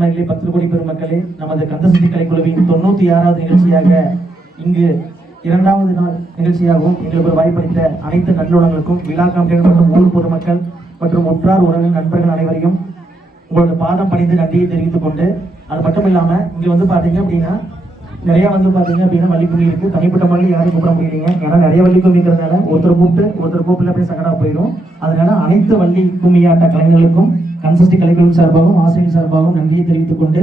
10 கோடி பெருமக்களே, நமது கந்தசக்தி கலைக்குழுவின் 96வது நிகழ்ச்சியாக இங்கு 2வது நாள் நிகழ்ச்சியாகவும் எங்களுக்கு ஒரு வாய்ப்பளித்த அனைத்து நல்லுணங்களுக்கும் விழா கமிட்டிகள் மற்றும் ஊர் பொதுமக்கள் மற்றும் உற்றார் உறவினர் நண்பர்கள் அனைவரையும் உங்களோட பாதம் பணிந்து நன்றியை தெரிவித்துக் கொண்டு, அது மட்டும் இல்லாம இங்க பாத்தீங்க அப்படின்னா நிறைய பாத்தீங்க அப்படின்னா வள்ளிக்கும்மி இருக்கு. தனிப்பட்ட முறையில் யாரும் கூப்பிட முடியலைங்க. ஏன்னா நிறைய வள்ளி கும்மிக்கிறதுனால ஒருத்தர் கூப்பிடல அப்படியே சங்கடா போயிடும். அதனால அனைத்து வள்ளி கும்மியாட்ட கலைஞர்களுக்கும் கன்சஸ்டி கலைக்குழு சார்பாகவும் ஆசிரியர் சார்பாகவும் நன்றியை தெரிவித்துக் கொண்டு,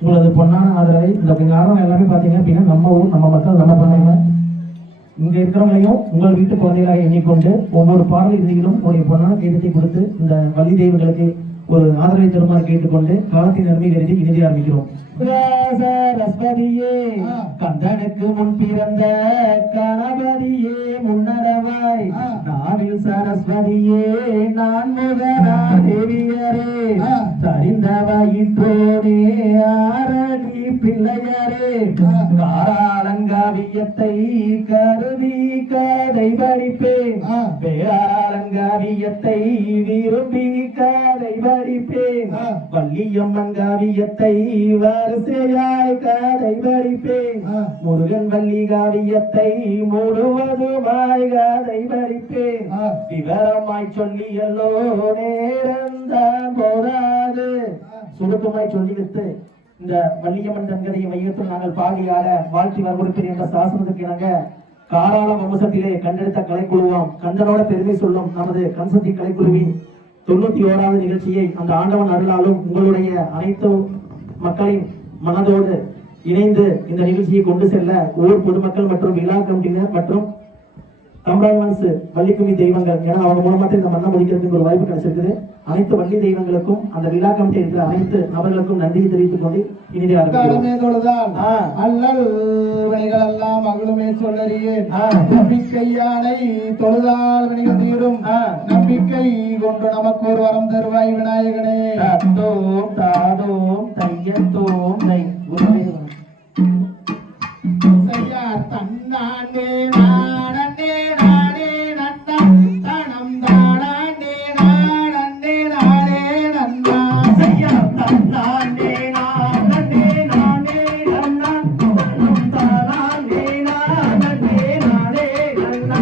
உங்களது பொன்னான ஆதரவை இந்த காரணம் எல்லாமே பாத்தீங்க அப்படின்னா நம்ம ஊர், நம்ம மக்கள், நம்ம பண்ணுவாங்க. இங்க இருக்கிறவங்களையும் உங்கள் வீட்டு குழந்தைகளாக எண்ணிக்கொண்டு ஒவ்வொரு பாடல் இறுதியிலும் உங்களுடைய பொன்னான கீதத்தை கொடுத்து இந்த வள்ளி தெய்வங்களுக்கு ஒரு ஆதரவை தருமாறு கேட்டுக்கொண்டு காலத்தின் நன்மை கருதி இணைதி ஆரம்பிக்கிறோம். சரஸ்வதியே, கந்தனுக்கு முன் பிறந்த கணபதியே முன்னடவாய், நாவில் சரஸ்வதியே நான் முகரா தேவியரே, சரிந்த வயிற்றோடே ஆரடி பிள்ளையரே, காராலங்காவியத்தை கருதி கதை படிப்பேன், பேராலங்காவியத்தை விரும்பி கதை படிப்பேன், வள்ளியம்மன் காவியத்தை வரிசையாய் கதை படிப்பேன், முருகன் வள்ளி காவியத்தை முழுவதுமாய் கதை படிப்பேன், விவரமாய் சொல்லியல்லோ நேரந்தான் போதாது. சுருக்கமாய் சொல்லிவிட்டு இந்த வள்ளியம்மன் தன்கதையை மையத்தில் நாங்கள் பாடியாட வாழ்த்தி வரவிருப்பேன் என்ற சாசனத்துக்கு இணங்க காராள வம்சத்திலே கண்டெடுத்த கலைக்குழுவாம் கந்தனோட பெருமை சொல்லும் நமது கன்சக்தி கலைக்குழுவின் 91வது நிகழ்ச்சியை அந்த ஆண்டவன் அருளாலும் உங்களுடைய அனைத்து மக்களின் மனதோடு இணைந்து இந்த நிகழ்ச்சியை கொண்டு செல்ல ஊர் பொதுமக்கள் மற்றும் விழா கமிட்டியினர் மற்றும் கம்ரான்ஸ் வள்ளிக்கும்மி தெய்வங்கள், ஏன்னா அவங்க மூலமா இந்த மண்ணை முடிக்கிறதுக்கு ஒரு வாய்ப்பு கிடைச்சிருக்குது. அனைத்து வள்ளி தெய்வங்களுக்கும் அந்த விழா கமிட்டி இருக்கிற அனைத்து நபர்களுக்கும் நன்றியை தெரிவித்துக் கொண்டு இனிதே அல்லல் வினைகள் எல்லாம் மகளுமே சொல்லறியே, நம்பிக்கையானை தொழுதால் வினைகள் தீரும், நம்பிக்கை கொண்டு நமக்கு ஒரு வரம் தருவாய் விநாயகனே. தத்தோம் தாதோம் தையத்தோம் தை தன்னாண்டே நாடே நாடே நன்னா தனம் தாடாண்டே நாடே நாடே நன்னா செய்யா தன்னாண்டே நாடே நாடே நன்னா தனம் தாடாண்டே நாடே நாடே நன்னா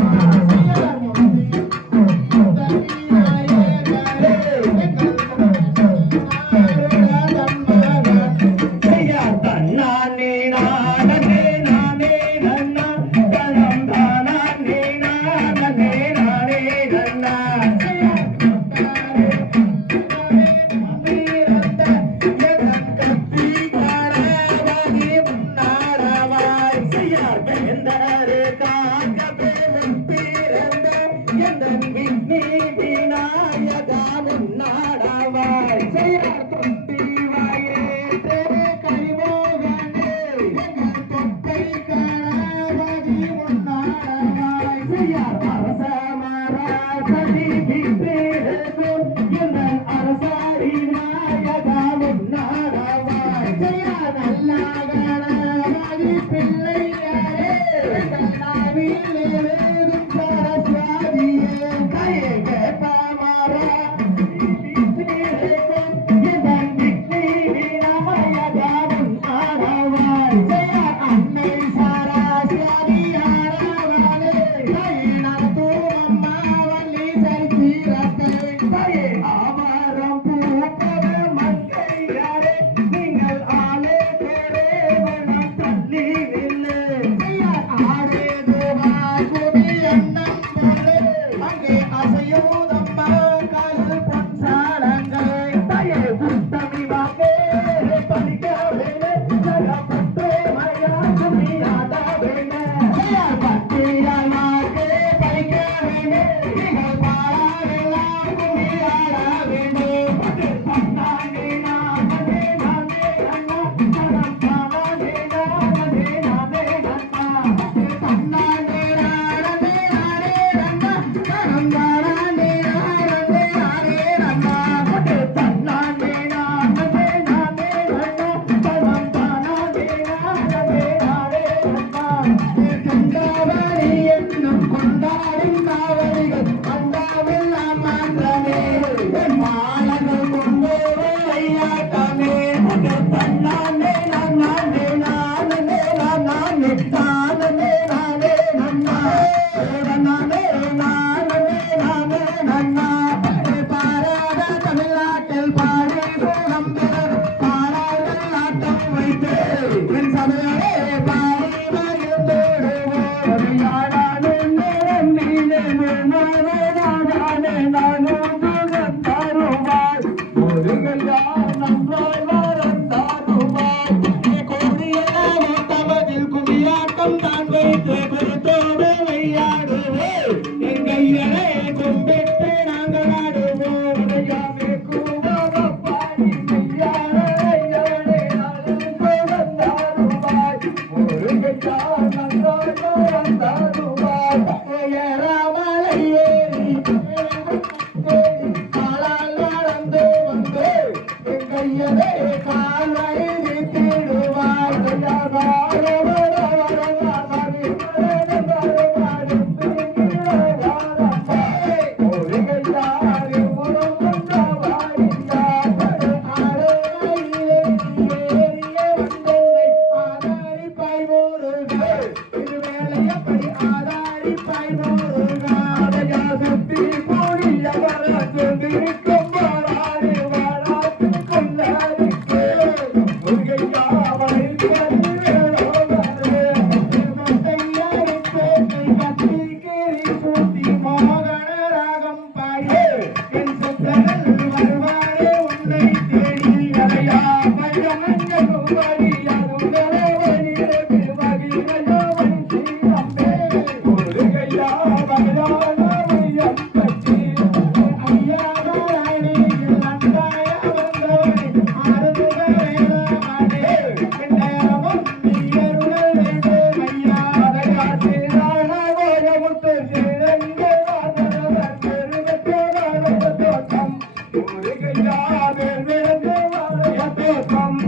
தோற்றம்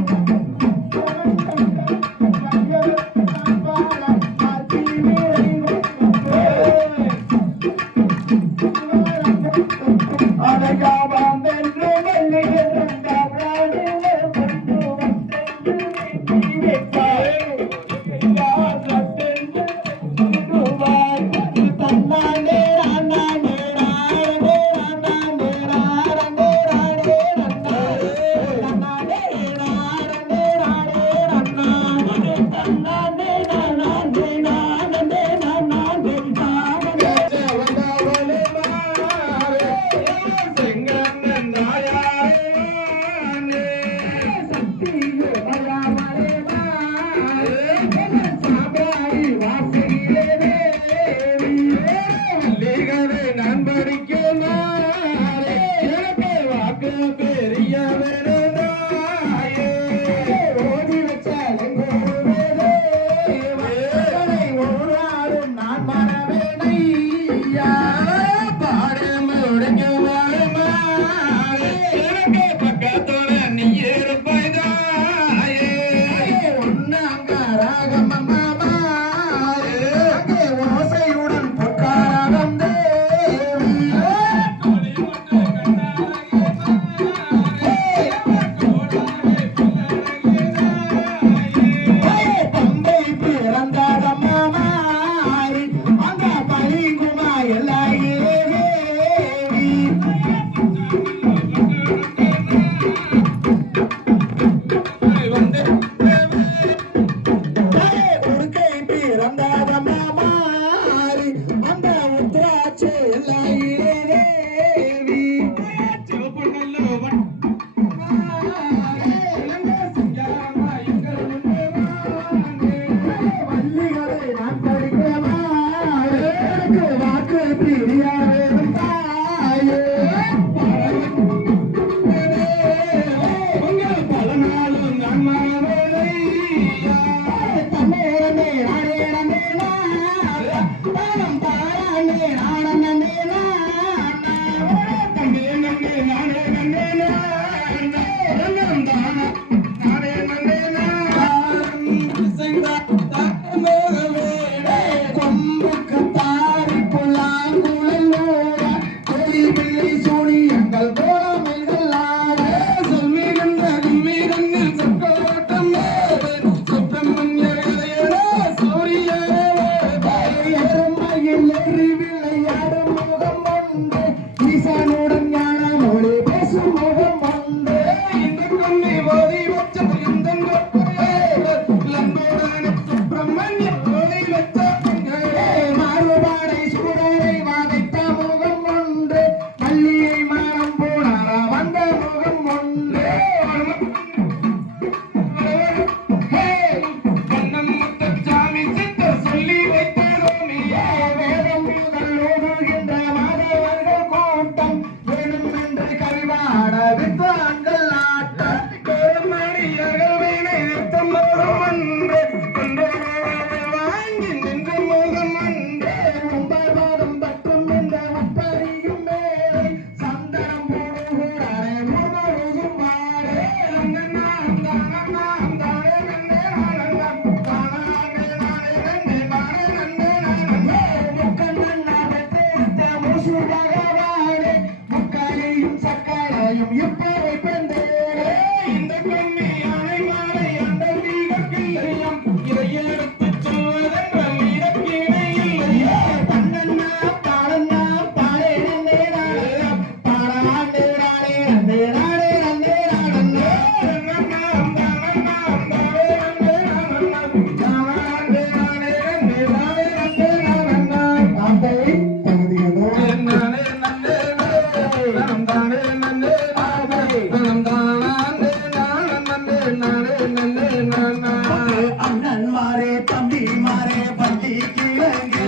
அண்ணன்மாரே தம்பிமாரே பள்ளி கிழங்கு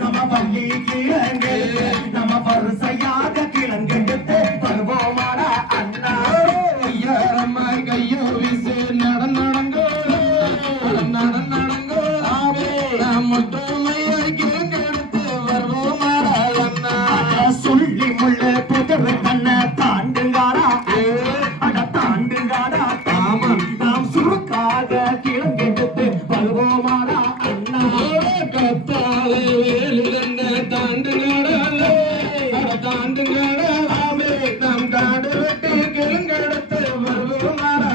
நம்ம பள்ளி கிழங்கு நம்ம வரிசையாக கிழங்கெடுத்து வருவோமாடா அண்ணா ஐயாரம்மாய் கையோ வீசு நடங்கோ மொத்தமையாய் கிழங்கெடுத்து வருவோமாடா அண்ணா சொல்லி முள்ள புதிர் கண்ண தாண்டுங்காடா அட தாண்டுங்காடா கிளம்பெடுத்து வருவோமாடா அண்ணா கத்தாலே வேலிலென்ன தாண்டுங்கடலே தாண்டுங்கடாமே நம் காடு வெட்டி கிளங்கெடுத்து வருவோமாடா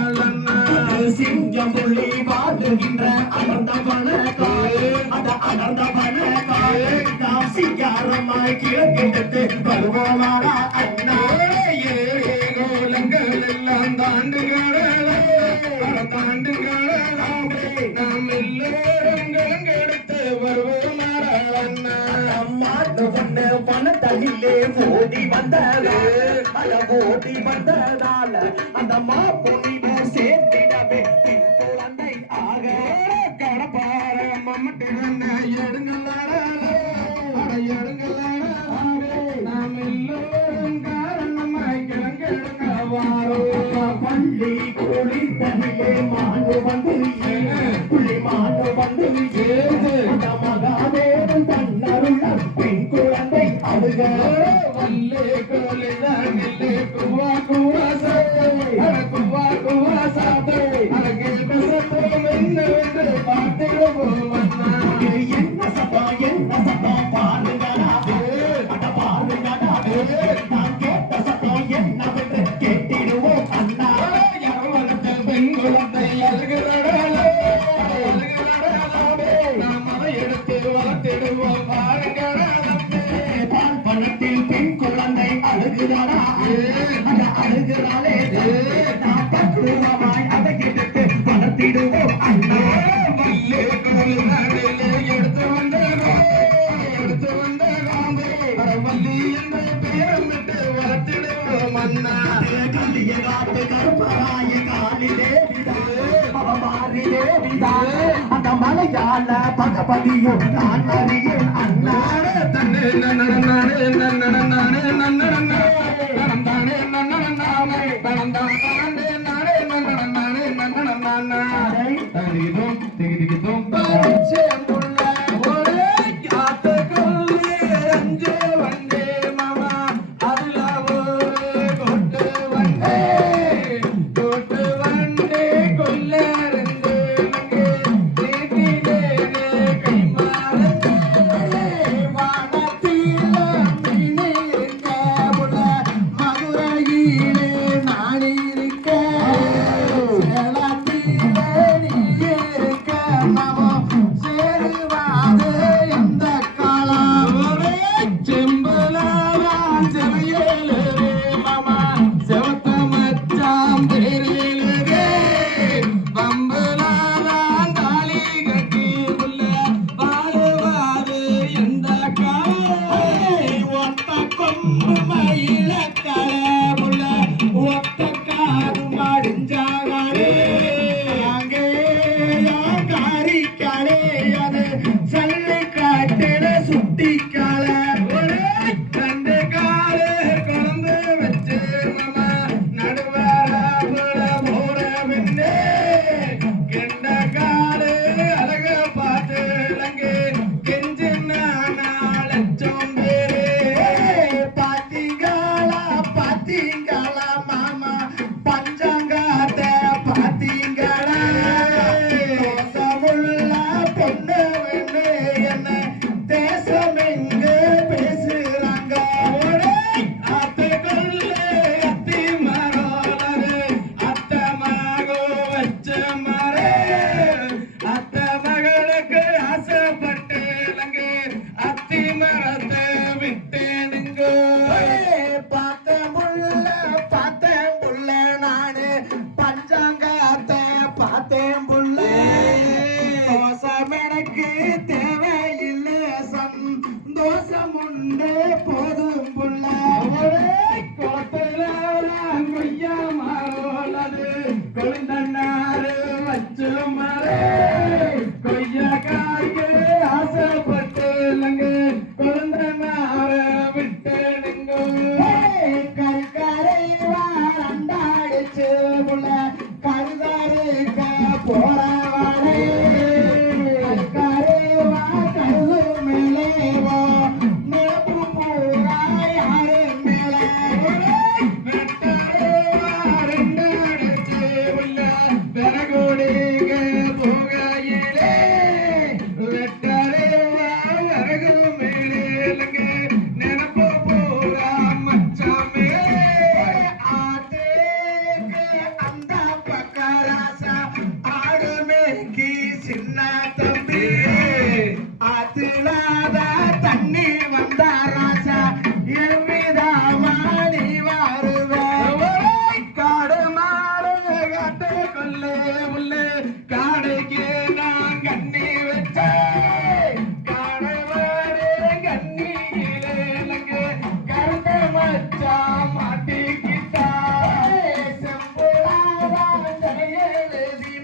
சிங்கம் புள்ளி வாடுகின்ற அடர்ந்த பணக்காய் அட அடர்ந்த பணக்காய் நாம் சிங்காரமாய் கிளங்கெடுத்து வருவோமாடா அண்ணா கோலங்கள் எல்லாம் தாண்டுங்கடலே தாண்டுங்கடாமே நாம் எல்லோரும் கிளங்கெடுத்து வருவோமாடா மாட்டு பொண்ணு பணத்தடியிலே ஓடி வந்தது அட ஓடி வந்ததால அந்த மாப்பொன்னிவர் சேர்த்திடவே பின் குழந்தை ஆக கடப்பார மம்மட்டு எடுங்களாடே நாம் எல்லோரும் காரணமாய் கிளங்கெடுங்க வாரோ பள்ளி குளித்தனிலே மாண்டு வந்து புள்ளி மாண்டு வந்து அந்த மகாதேவன் தன்னருள்ள பின் குழந்தை அழுக வல்லே கோலிதான் நில்லே குவா குவா சாத்தே அழகில் பசத்தோம் என்னவென்று பார்த்திடுவோம் அண்ணா என்ன சத்தம் பாருங்கடா அட பாருங்கடா நான் கேட்ட சத்தம் என்னவென்று கேட்டிடுவோம் அண்ணா யவனத்தில் பெண் குழந்தை அழுகிறாளே நாம் அதை எடுத்து வளர்த்திடுவோம் பாருங்கடா பால் பணத்தில் பெண் குழந்தை அழுகிறாளா அட அழுகிறாளே நான் 10 ரூபாய் அதை எடுத்து வளர்த்திடுவோம் அண்ணா வல்லே கோலிதானிலே எடுத்து வந்த வள்ளி என்ற பெயரமிட்டு வளர்த்திடுவோம் அண்ணா கல்லிய காத்து கருப்பராய காலிலே மாறிலே அந்த மலையாள பகபதியும் நான் அறியேன் அண்ணா தன்னே நன்னே நன்னே நன்னே பெறகோடிக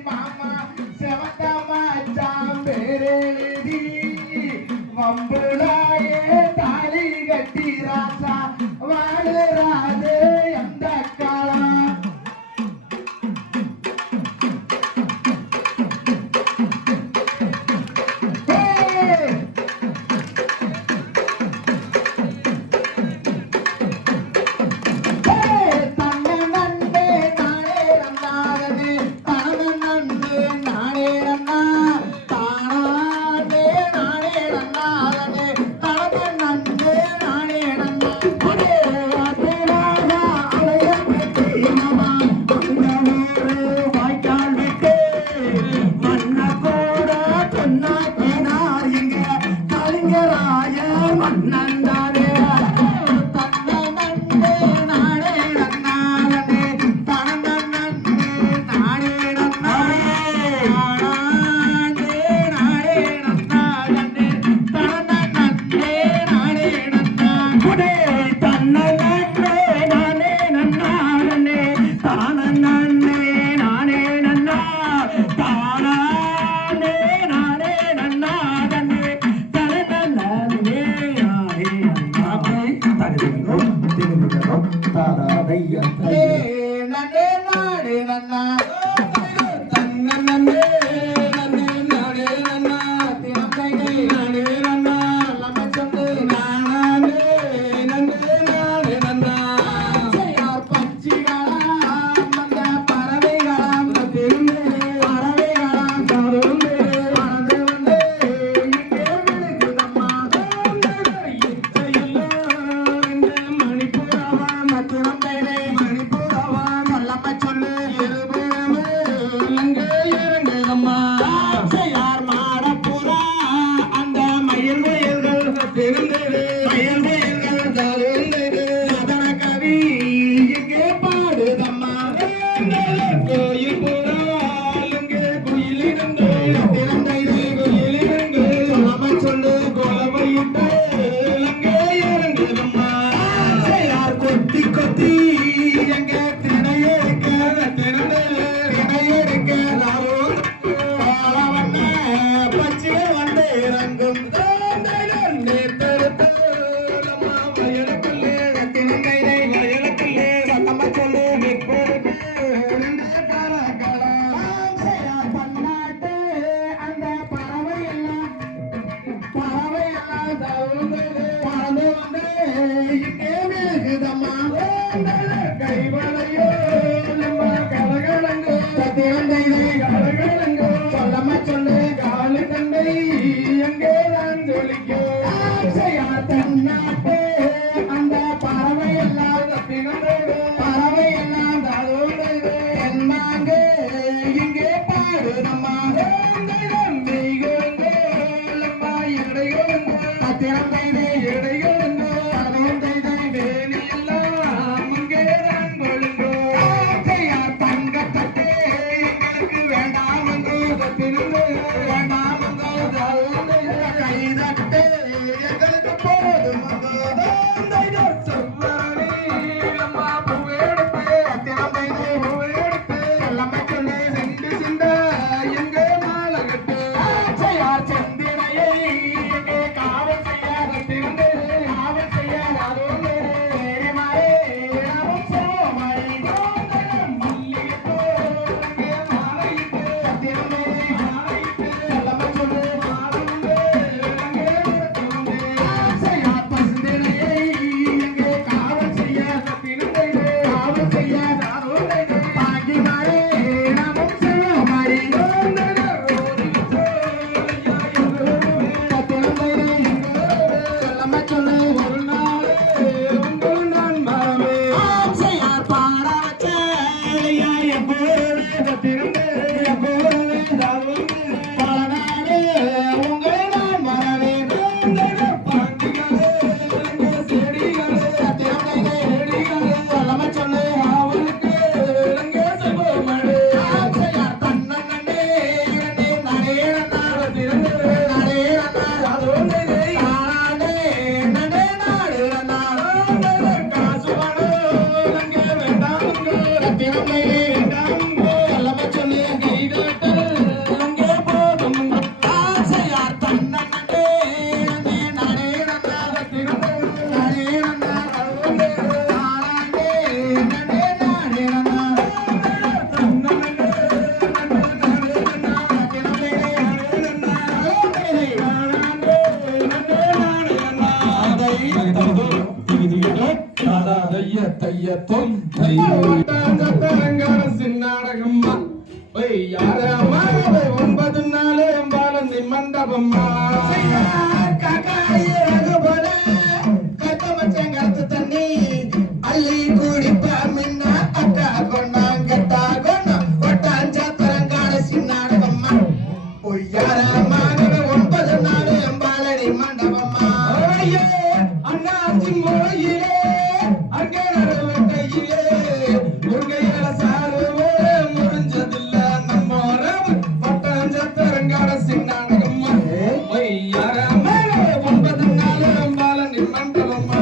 மாமா செவத்தம்மா சாம்பேரெழுதி வம்புலாயே தாலி கட்டி ராசா வாழுறாது அந்த காலம் சின்னாடகம்மா யாரம்மா 9 நாளே பாலந்தி மண்டபம்மா தண்ணி அள்ளி குடிப்பா மின்ன அக்கா கொண்டாங்கட்டா கொண்டா ஒட்டாஞ்சாத்தரங்கான சின்னாடகம்மா பொய்யாரமாகவே 9 நாளே பாலடி மண்டபம்மா அண்ணாச்சி மொழியிலே அங்கே கையிலே முருகையில சாரு முடிஞ்சதில்ல நம்ம பட்டாஞ்சத்தரங்கான சின்னாடகம்மா யாரம்மா 9 நாளும் பாலனி மண்டபம்மா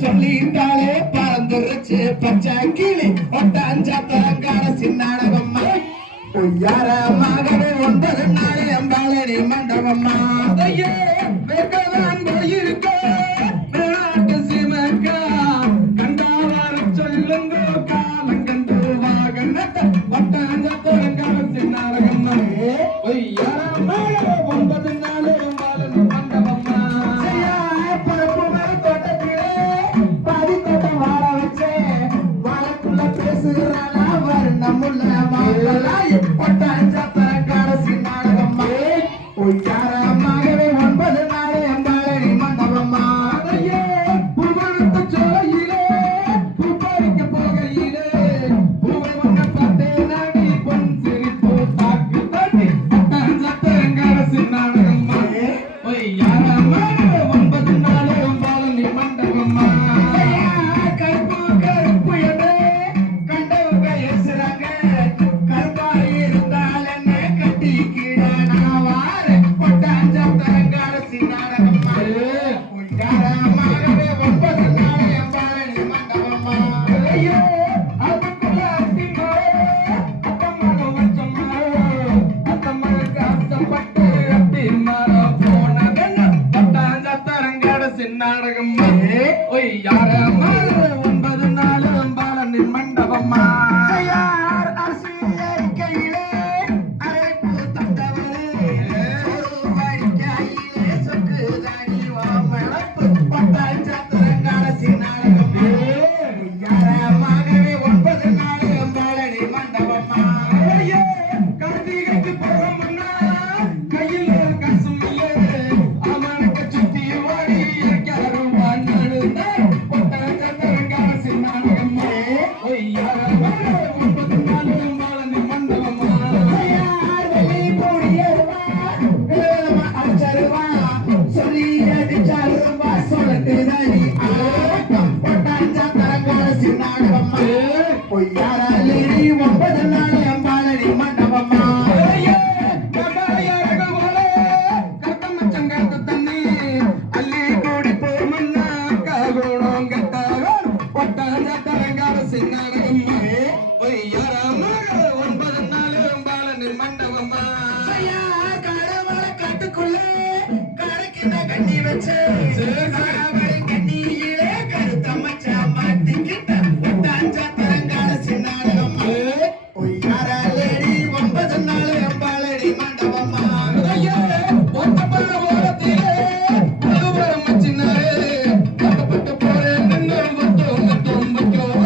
சொல்லிட்டாலே பறந்துருச்சு பச்சை கிளி ஒட்டாஞ்சாத்தரங்கான சின்னாடகம்மா பொய்யாரமாகவே 9 நாளே அம்பாளடி மண்டபம்மா ஐயே வேகதான் போயிருக்க மேலாட்டு சீமக்கா கண்டாவார சொல்லுங்க காலங்கண்டு வாகனத்தை ஒட்டாஞ்சத்தரங்கான சின்னாடகம்மா யாரம்மா 9 நாளும் பாலனி மண்டபம்மா பொய்யாரமாகவே 9 நாளே அம்பாளடி மண்டபம்மா பூவனத்து சோலையிலே பூப்பறிக்க போகையிலே பூவை வண்ண பார்த்தேன் நாடி பொன் சிரிப்பு தாக்கு தட்டி சத்தரங்கார சின்னாடகம்மா யாரம்மா 9 நாளும் பாலனி மண்டபம்மா கருப்பு கருப்பு என்று கண்டவங்க ஏசுறாங்க கருப்பா இருந்தால் என்ன கட்டிக்கிட நான் வாரேன் பொட்டாஞ்சாத்தரங்கான சின்னாடகம்மா பொய்யாரமாகவே 9 நாளே அம்பாளடி மண்டபம்மா ஐயோ அதுக்குள்ள அத்திமாரே அத்தம்மானோ வச்சம்மாரோ அத்தம்மானுக்கு ஆசைப்பட்டு அத்திமாரோ போனதென்ன பட்டாஞ்சத்தரங்கான சின்னாடகம்மா யாரம்மா 9 நாளும் பாலனி மண்டபம்மா யார் அரசு அறிக்கையிலே அழைப்பு தந்தவரே ஒரு வாய்க்கையிலே சொக்குதானி வாமளப்பு பட்டாஞ்சாத்தரங்கான சின்னாடகம்மா யாரமாகவே 9 நாளே அம்பாளடி மண்டபம்மா ஐயே கார்த்திகைக்கு போகமுன்னா கையில் ஒரு காசும் இல்லை அவனுக்கு சுத்தி ஓடி யாரும் வாழ்நடுந்த பட்டாஞ்சத்தரங்கான சின்னாடகம்மா யாரம்மா 9 நாளும் பாலனி மண்டபம்மா யார் வெளி கூடியருவா வேலமா அடிச்சருவா சொல்லி அடிச்சருவா சொல்லட்டுதானி ஆட்டம் பொட்டாஞ்சாத்தரங்கான சின்னாடகம்மா பொய்யாராலே 9 நாளே அம்பாளடி மண்டபம்மா ஐயே கபாயாரக போல கட்டமச்சங்காத்து தண்ணி அள்ளி கூடி போமன்னா காகுணம் கட்டாகும் பட்டாஞ்சத்தரங்கான சின்னாடகம்மா யாரம்மா 9 நாளும் பாலனி மண்டபம்மா கடவுளை காட்டுக்குள்ளே கணக்கின கண்ணி வச்சு கண்ணியிலே கருத்த மச்சா மாட்டிக்கிட்ட ஒட்டாஞ்சாத்தரங்கான சின்னாடகம்மா பொய்யாராலேடி 9 நாளே அம்பாளடி மண்டபம்மா ஐயே ஒட்டப்பட ஓரத்திலே அதுவரம் வச்சினாரே பட்டு போறேன் நின்று முத்தம் முத்தம் முத்தம்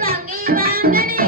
வாங்கி வாங்கி